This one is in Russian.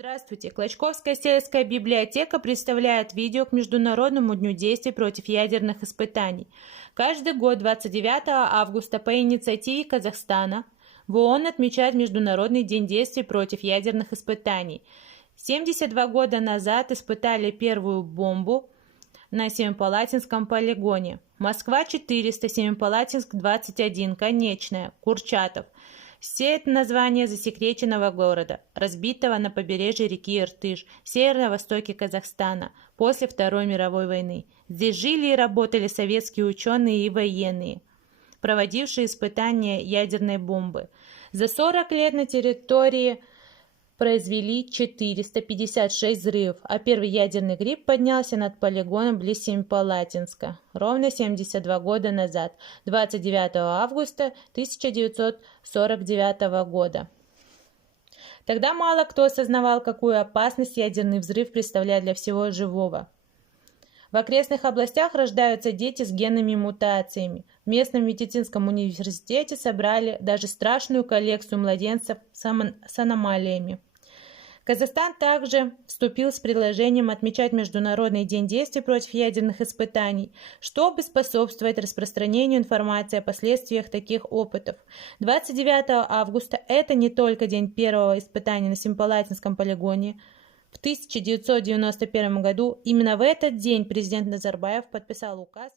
Здравствуйте! Клочковская сельская библиотека представляет видео к Международному дню действий против ядерных испытаний. Каждый год 29 августа по инициативе Казахстана в ООН отмечают Международный день действий против ядерных испытаний. 72 года назад испытали первую бомбу на Семипалатинском полигоне. Москва-400, Семипалатинск-21, Конечная, Курчатов. Все это названия засекреченного города, разбитого на побережье реки Иртыш, в северо-востоке Казахстана, после Второй мировой войны. Здесь жили и работали советские ученые и военные, проводившие испытания ядерной бомбы. За 40 лет на территории произвели 456 взрывов, а первый ядерный гриб поднялся над полигоном близ Семипалатинска ровно 72 года назад, 29 августа 1949 года. Тогда мало кто осознавал, какую опасность ядерный взрыв представляет для всего живого. В окрестных областях рождаются дети с генными мутациями. В местном медицинском университете собрали даже страшную коллекцию младенцев с аномалиями. Казахстан также вступил с предложением отмечать Международный день действий против ядерных испытаний, чтобы способствовать распространению информации о последствиях таких опытов. 29 августа – это не только день первого испытания на Семипалатинском полигоне. В 1991 году именно в этот день президент Назарбаев подписал указ